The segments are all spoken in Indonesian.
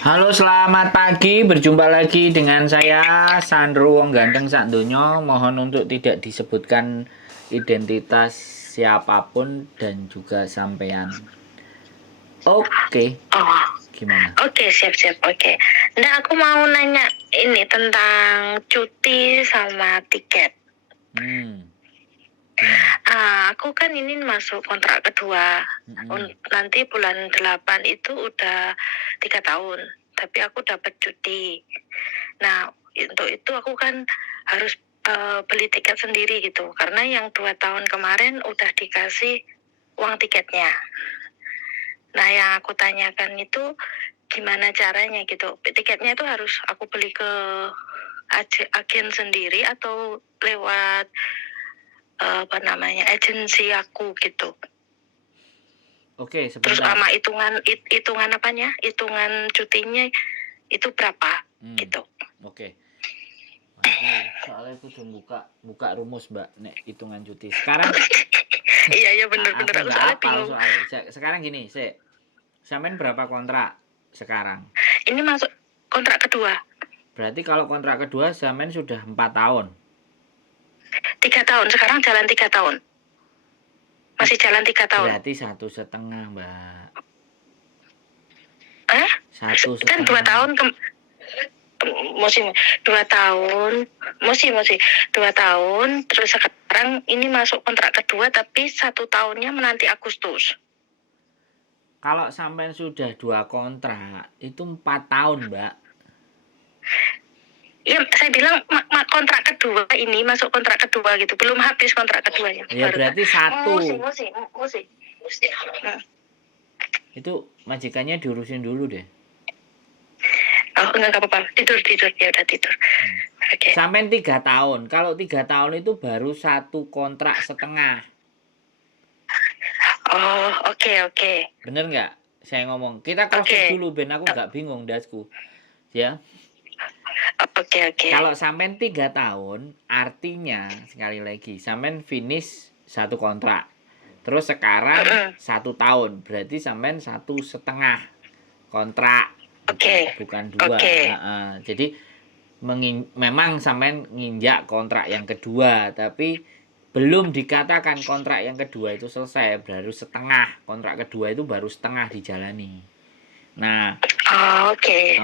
Halo, selamat pagi. Berjumpa lagi dengan saya Sandro Wong Ganteng Sakdonya. Mohon untuk tidak disebutkan identitas siapapun dan juga sampean. Oke, Oh, gimana? oke, siap-siap. Oke. Nah, aku mau nanya ini tentang cuti sama tiket. Gimana? Aku kan ini masuk kontrak kedua. Nanti bulan 8 itu udah 3 tahun. Tapi aku dapat cuti. Nah, untuk itu aku kan harus beli tiket sendiri gitu. Karena yang 2 tahun kemarin udah dikasih uang tiketnya. Nah, yang aku tanyakan itu gimana caranya gitu. Tiketnya itu harus aku beli ke agen sendiri atau lewat agensi aku gitu. Oke, Terus sebentar. sama hitungan apanya? Hitungan cutinya itu berapa gitu. Oke. Waduh, soalnya aku udah buka rumus, Mbak, nek hitungan cuti. Sekarang Iya bener-bener aku aku nggak soalnya hafal bingung. soalnya. Sekarang gini, sampean berapa kontrak sekarang? Ini masuk kontrak kedua. Berarti kalau kontrak kedua sampean sudah 4 tahun. 3 tahun, sekarang jalan 3 tahun. Masih jalan 3 tahun. Berarti 1,5, Mbak. Kan 1,5. 2 tahun musim 2 tahun musim 2 tahun, terus sekarang ini masuk kontrak kedua tapi 1 tahunnya menanti Agustus. Kalau sampean sudah 2 kontrak itu 4 tahun, Mbak. Ya saya bilang kontrak kedua ini masuk kontrak kedua gitu, belum habis kontrak keduanya. Ya berarti 1. Musim. Itu majikannya diurusin dulu deh. Oh enggak apa-apa, tidur ya udah tidur. Oke. Sampean 3 tahun. Kalau 3 tahun itu baru 1 kontrak setengah. Oh oke. Bener nggak? Saya ngomong. Kita cross check dulu, Ben. Aku nggak bingung, dasku. Ya. Oke. Kalau sampean 3 tahun, artinya sekali lagi, sampean finish 1 kontrak. Terus sekarang 1 tahun, berarti sampean 1,5 kontrak. Bukan 2. Jadi memang sampean nginjak kontrak yang kedua, tapi belum dikatakan kontrak yang kedua itu selesai, baru setengah. Kontrak kedua itu baru setengah dijalani. Nah,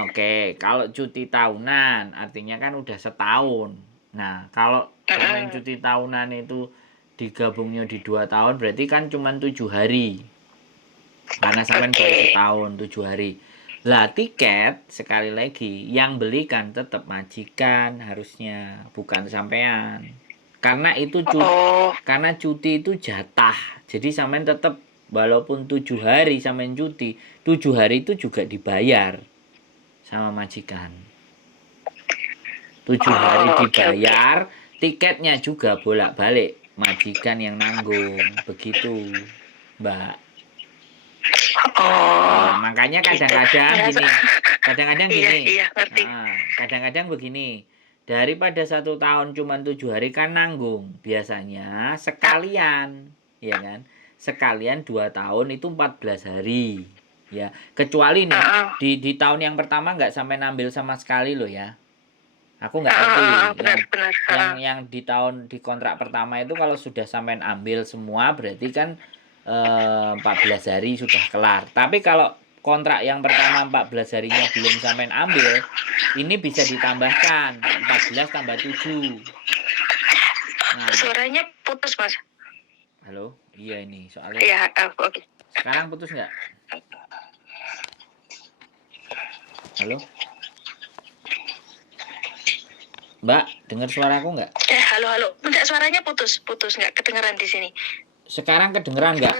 Oke, kalau cuti tahunan artinya kan udah setahun. Nah, kalau sampean cuti tahunan itu digabungnya di 2 tahun berarti kan cuma 7 hari. Karena sampean baru setahun 7 hari. Lah tiket sekali lagi yang belikan tetap majikan harusnya, bukan sampean. Karena itu karena cuti itu jatah. Jadi sampean tetap walaupun 7 hari sampean cuti, 7 hari itu juga dibayar sama majikan. 7 hari dibayar, tiketnya juga bolak-balik majikan yang nanggung. Begitu, Mbak. Makanya kadang-kadang gini. Kadang-kadang begini. Daripada 1 tahun cuma 7 hari kan nanggung. Biasanya sekalian, ya kan? Sekalian 2 tahun itu 14 hari. Ya, kecuali nih di tahun yang pertama nggak sampai ngambil sama sekali loh ya. Aku nggak ngerti. Yang di kontrak pertama itu kalau sudah sampai ambil semua berarti kan 14 hari sudah kelar. Tapi kalau kontrak yang pertama 14 harinya belum sampai ambil, ini bisa ditambahkan 14 tambah 7. Nah. Suaranya putus, Mas. Halo? Iya ini soalnya. Iya, oke. Sekarang putus nggak? Halo? Mbak, dengar suaraku nggak? Halo. Enggak, suaranya putus nggak kedengeran di sini. Sekarang kedengeran nggak?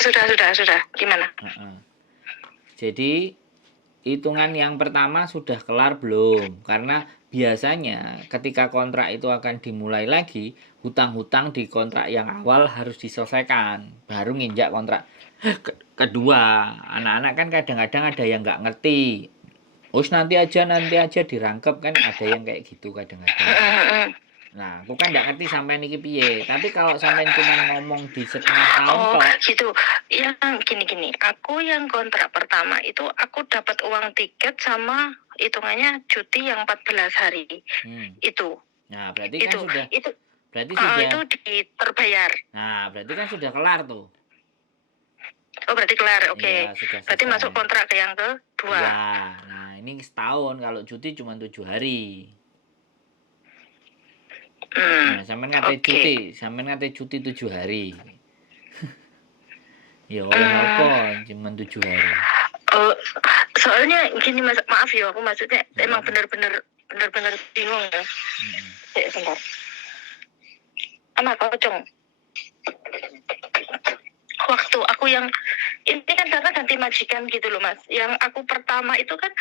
Sudah. Gimana? Jadi hitungan yang pertama sudah kelar belum? Karena biasanya ketika kontrak itu akan dimulai lagi, hutang-hutang di kontrak yang awal harus diselesaikan, baru nginjak kontrak kedua. Anak-anak kan kadang-kadang ada yang nggak ngerti. Nanti aja dirangkep kan, ada yang kayak gitu kadang-kadang. Nah, aku kan nggak ngerti sampean iki piye. Tapi kalau sampean cuma ngomong di setengah tahun Oh, tok, gitu. Yang gini-gini, aku yang kontrak pertama itu aku dapat uang tiket sama hitungannya cuti yang 14 hari. hmm. Itu. Nah, berarti kan sudah Itu sudah. itu terbayar. Nah, berarti kan sudah kelar tuh. Oh, berarti kelar. Oke. Iya, sudah Berarti selesai. masuk kontrak ke yang kedua. Iya. Nah, ini setahun kalau cuti cuma 7 hari. Nah, sampean ngate cuti, sampean ngate cuti 7 hari. Ya oleh apa cuma 7 hari. Soalnya gini Mas, maaf ya, aku maksudnya Nggak emang apa-apa. bener-bener bingung ya. Bentar. Ama kocong. Waktu aku yang ini kan karena ganti majikan gitu loh Mas. Yang aku pertama itu kan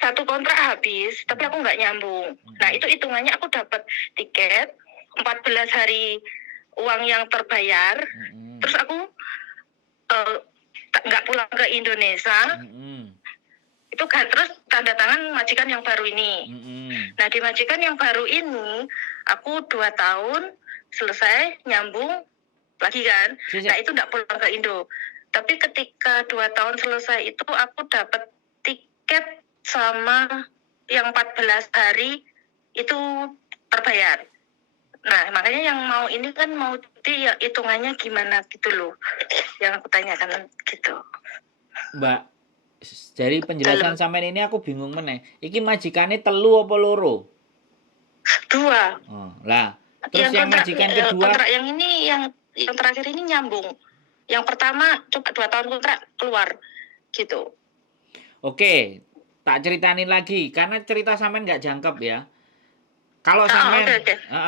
satu kontrak habis, tapi aku nggak nyambung. Nah itu hitungannya aku dapat tiket 14 hari uang yang terbayar. Terus aku nggak pulang ke Indonesia. Itu kan terus tanda tangan majikan yang baru ini. Nah di majikan yang baru ini aku 2 tahun selesai nyambung lagi kan. Nah itu nggak pulang ke Indo. Tapi ketika 2 tahun selesai itu aku dapat tiket sama yang 14 hari itu terbayar. Nah makanya yang mau ini kan mau cuti ya hitungannya gimana gitu loh. Yang aku tanyakan gitu. Mbak, dari penjelasan sampean ini aku bingung meneh. Iki majikane telu apa loro? 2. Oh, lah. Terus yang majikan kedua, kontrak yang ini yang terakhir ini nyambung. Yang pertama coba 2 tahun kontrak keluar gitu. Oke, tak ceritain lagi karena cerita sampean nggak jangkep ya. Kalau sampean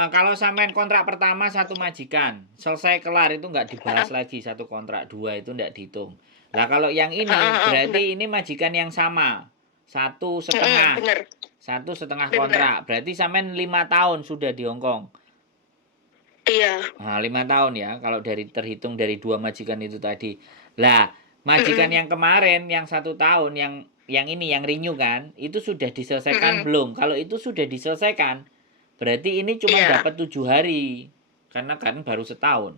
kalau sampean kontrak pertama satu majikan, selesai kelar itu nggak dibahas lagi satu kontrak, 2 itu nggak dihitung. Lah kalau yang ini berarti ini majikan yang sama. 1,5. 1,5 kontrak. Berarti sampean 5 tahun sudah di Hong Kong. Iya. Nah, 5 tahun ya kalau dari terhitung dari 2 majikan itu tadi. Lah, majikan yang kemarin yang 1 tahun yang ini yang renew kan, itu sudah diselesaikan belum? Kalau itu sudah diselesaikan, berarti ini cuma dapat 7 hari. Karena kan baru setahun.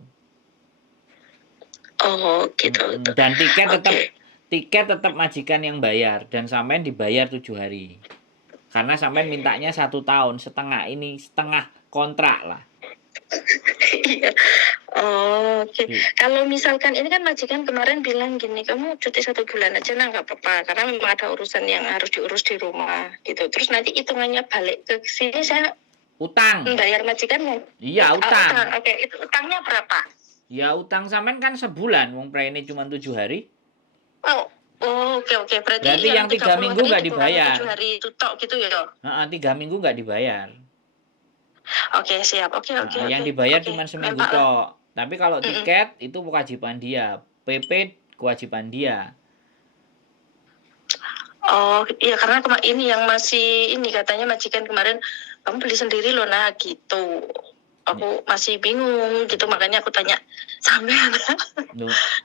Oh, gitu. Dan tiket tetap majikan yang bayar dan sampean dibayar 7 hari. Karena sampean mintanya 1 tahun setengah, ini setengah kontrak lah. Iya. Oh, oke. Kalau misalkan ini kan majikan kemarin bilang gini, kamu cuti 1 bulan aja nah nggak apa-apa karena memang ada urusan yang harus diurus di rumah gitu. Terus nanti hitungannya balik ke sini saya utang. Bayar majikannya. Iya, utang. Oke, itu utangnya berapa? Ya utang sampean kan sebulan, wong ini cuma 7 hari. Oh, oke. Berarti yang 3 minggu nggak dibayar. 7 hari itu tok gitu ya? 3 minggu nggak dibayar. Oke, siap. Oke. Yang dibayar cuma seminggu tok. Tapi kalau tiket itu kewajiban dia, PP kewajiban dia. Oh, iya karena ini yang masih ini katanya majikan kemarin kamu beli sendiri loh nah gitu. Aku masih bingung gitu makanya aku tanya sampean.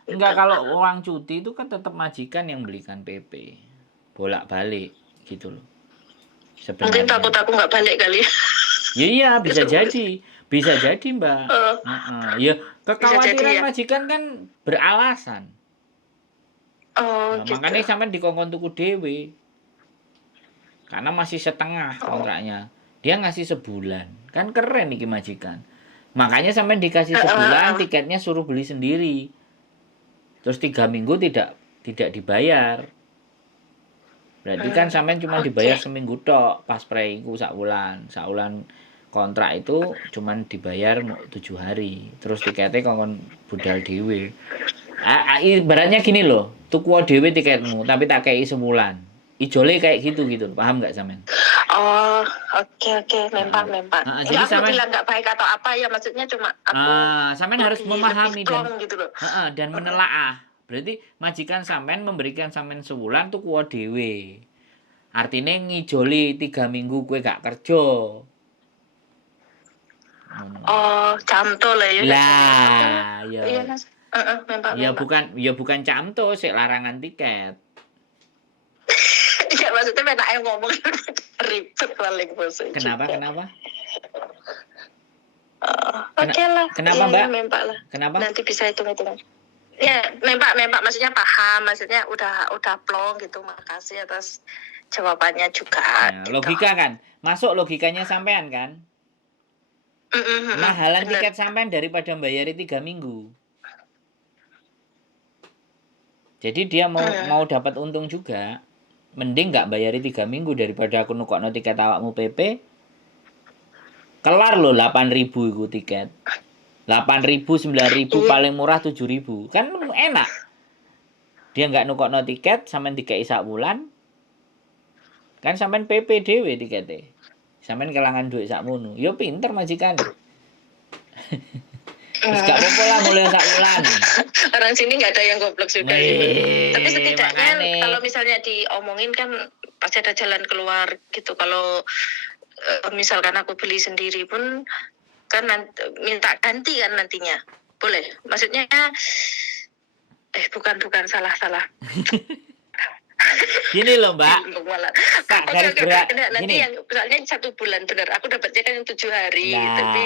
Enggak, kalau uang cuti itu kan tetap majikan yang belikan PP. Bolak-balik gitu loh. Sebenarnya. Mungkin takut aku nggak balik kali. Ya iya, bisa jadi. Bisa jadi, Mbak. Ya, kekhawatiran majikan kan beralasan. Oh, gitu. Makanya sampean dikongkon tuku dhewe. Karena masih setengah kontraknya. Dia ngasih sebulan. Kan keren nih majikan. Makanya sampean dikasih sebulan, tiketnya suruh beli sendiri. Terus 3 minggu tidak dibayar. Berarti kan sampean cuma dibayar seminggu tok pas preiku sak wulan. Sak wulan kontrak itu cuma dibayar 7 hari. Terus tiketnya kongkon budal dhewe. Ibaratnya gini loh, tuku dhewe tiketmu tapi tak kei sebulan. Ijole kayak gitu, paham nggak sampean? Oh, oke, memang. Jadi sampean bilang nggak baik atau apa ya, maksudnya cuma aku. Sampean harus memahami dan gitu loh. Dan menelaah. Berarti majikan sampean memberikan sampean sebulan tuku dhewe. Artinya ngijoli 3 minggu kue gak kerja. Oh, camto lah ya. Lah, ya. Iya, Mas. Memang. bukan camto, sik larangan tiket. Iya, maksudnya enak ngomong ribet paling bos. Kenapa? Oke lah. Kenapa, Ya, Mbak? mempak lah. Kenapa? Nanti bisa hitung-hitung. Ya, mempak maksudnya paham, maksudnya udah plong gitu. Makasih atas jawabannya juga. Nah, gitu. logika kan, masuk logikanya sampean kan? Mahalan Bener. tiket sampean daripada bayari 3 minggu. Jadi dia mau dapat untung juga. Mending nggak bayari 3 minggu daripada aku nukokno tiket awakmu PP. Kelar loh 8.000 iku tiket. 8.000, 9.000 paling murah 7.000. Kan enak. Dia nggak nukokno tiket sampean dikei sak wulan. Kan sampean PP dhewe tikete. Sampean kelangan duit sakmono. Yo pinter majikan. Terus gak apa-apa lah mulai sak wulan. Orang sini nggak ada yang goblok juga. Tapi setidaknya makanya. kalau misalnya diomongin kan pasti ada jalan keluar gitu. Kalau misalkan aku beli sendiri pun kan minta ganti kan nantinya. Boleh. Maksudnya bukan salah. Gini loh Mbak. Kak, garis berat. Nanti Gini. yang misalnya 1 bulan bener. Aku dapatnya kan yang 7 hari. Tapi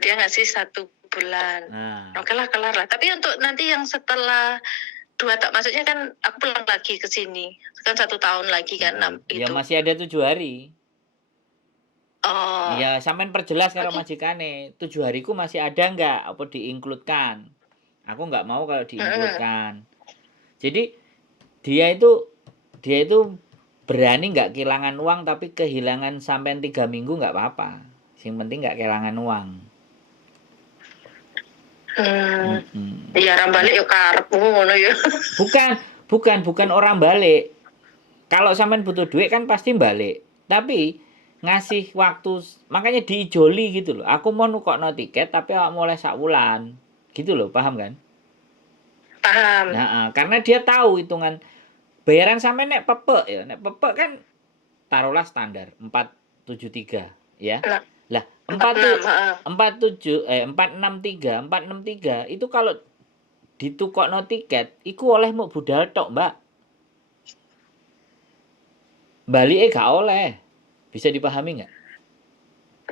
dia ngasih 1 bulan. Oke lah, kelar lah. Tapi untuk nanti yang setelah 2 tahun, maksudnya kan aku pulang lagi ke sini. Kan 1 tahun lagi kan. Ya masih ada 7 hari. Oh. Ya sampean perjelas karo majikane. 7 hariku masih ada nggak? Apa diinkludkan? Aku nggak mau kalau diinkludkan. Jadi dia itu berani nggak kehilangan uang tapi kehilangan sampai 3 minggu nggak apa-apa. Yang penting nggak kehilangan uang. Iya orang balik yuk karepmu ngono ya. Bukan orang balik. Kalau sampean butuh duit kan pasti balik. Tapi ngasih waktu, makanya diijoli gitu loh. Aku mau nukokno tiket tapi awak mulai sak wulan. Gitu loh, paham kan? Paham. Nah, karena dia tahu hitungan bayaran sampai nek pepek ya. Nek pepek kan taruhlah standar 473 ya. Lah 463 itu kalau ditukokno tiket iku oleh mau budal tok, Mbak. Balike gak oleh. Bisa dipahami nggak?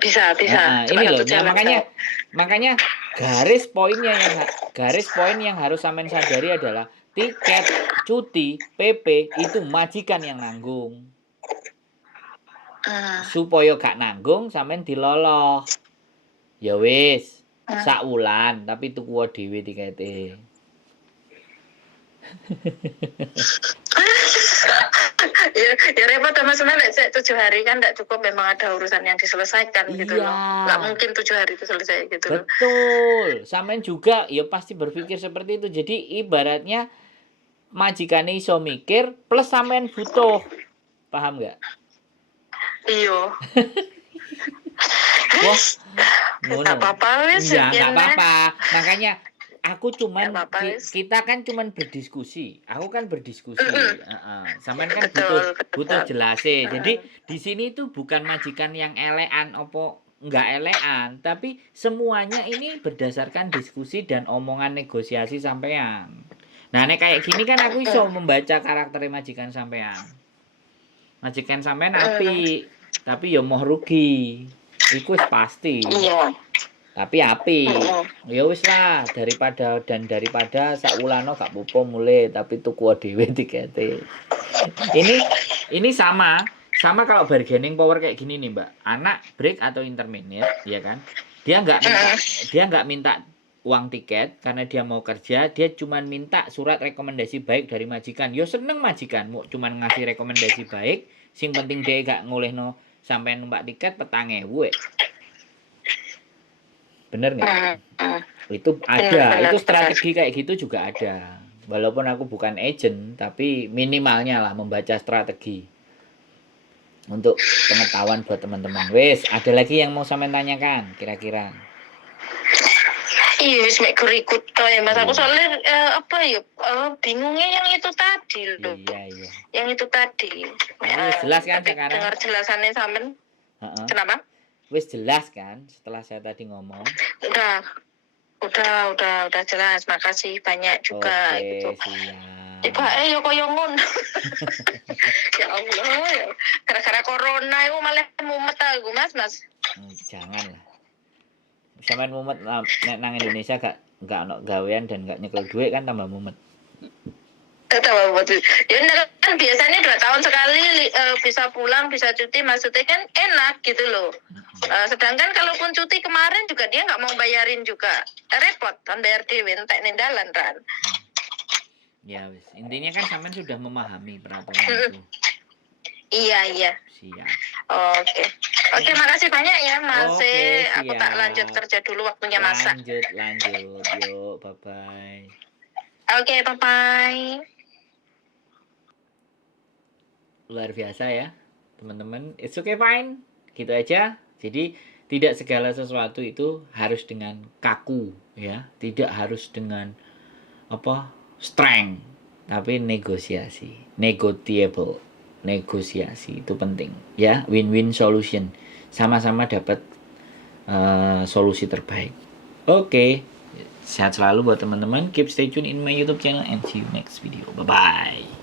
Bisa. Nah, ini loh. Nah, makanya garis poin yang harus sampean sadari adalah tiket, cuti, PP itu majikan yang nanggung. Supaya gak nanggung sampean diloloh. Ya wis, sak wulan tapi tuku dhewe tikete. ya repot Mas Mel, 7 hari kan enggak cukup, memang ada urusan yang diselesaikan gitu loh. Enggak mungkin 7 hari itu selesai gitu loh. Betul. Sampean juga ya pasti berpikir seperti itu. Jadi ibaratnya majikane iso mikir plus sampean butuh. Paham enggak? Iya. Wah, enggak apa-apa wis. Ya enggak apa-apa. Makanya aku kita kan cuman berdiskusi. Aku kan berdiskusi. Sampean kan butuh jelase. Jadi di sini itu bukan majikan yang elekan opo enggak elekan, tapi semuanya ini berdasarkan diskusi dan omongan negosiasi sampean. Nah, nek kayak gini kan aku iso membaca karakter majikan sampean. Majikan sampean api, tapi ya mau rugi. Iku pasti. Iya. Tapi api. Ya wis lah, daripada sak wulano gak popo mulai tapi tuku dhewe tikete. Ini sama kalau bargaining power kayak gini nih, Mbak. Anak break atau intermediate, ya kan? Dia enggak minta uang tiket karena dia mau kerja, dia cuma minta surat rekomendasi baik dari majikan. Yo seneng majikan, mau cuma ngasih rekomendasi baik, sing penting dia gak ngolehno sampai numpak tiket 4.000. Bener nggak? Itu ada, itu strategi kayak gitu juga ada. Walaupun aku bukan agent, tapi minimalnya lah membaca strategi untuk pengetahuan buat teman-teman. Wes, ada lagi yang mau sampean tanyakan kira-kira? Iya, wis mek ikut to ya Mas. Aku soalnya bingungnya yang itu tadi loh. Iya. Yang itu tadi. Wis jelas kan sekarang? Dengar jelasannya sampean. Kenapa? Wis jelas kan setelah saya tadi ngomong? Udah jelas. Makasih banyak juga gitu. Siap. Tibake yo koyo ngono. Ya Allah ya. Gara-gara corona itu malah mumet aku, Mas. Jangan lah. sampean mumet nek nang Indonesia gak ono gawean dan gak nyekel duit kan tambah mumet. Tambah mumet. Ya kan biasanya 2 tahun sekali bisa pulang, bisa cuti, maksudnya kan enak gitu loh. Sedangkan kalaupun cuti kemarin juga dia nggak mau bayarin juga. Repot kan bayar dhewe entek ning dalan kan. Ya wis, intinya kan sampean sudah memahami peraturan itu. Iya. Siap. Oke, makasih banyak ya Mas. Oke, Aku tak siap. lanjut kerja dulu, waktunya masak. Lanjut. Yuk, bye-bye. Oke, bye-bye. Luar biasa ya, teman-teman. It's okay, fine. Gitu aja. Jadi, tidak segala sesuatu itu harus dengan kaku, ya. Tidak harus dengan strength, tapi negosiasi, negotiable. Negosiasi itu penting, ya. Win-win solution. Sama-sama dapat solusi terbaik. Oke. Sehat selalu buat teman-teman. Keep stay tune in my YouTube channel and see you next video. Bye bye.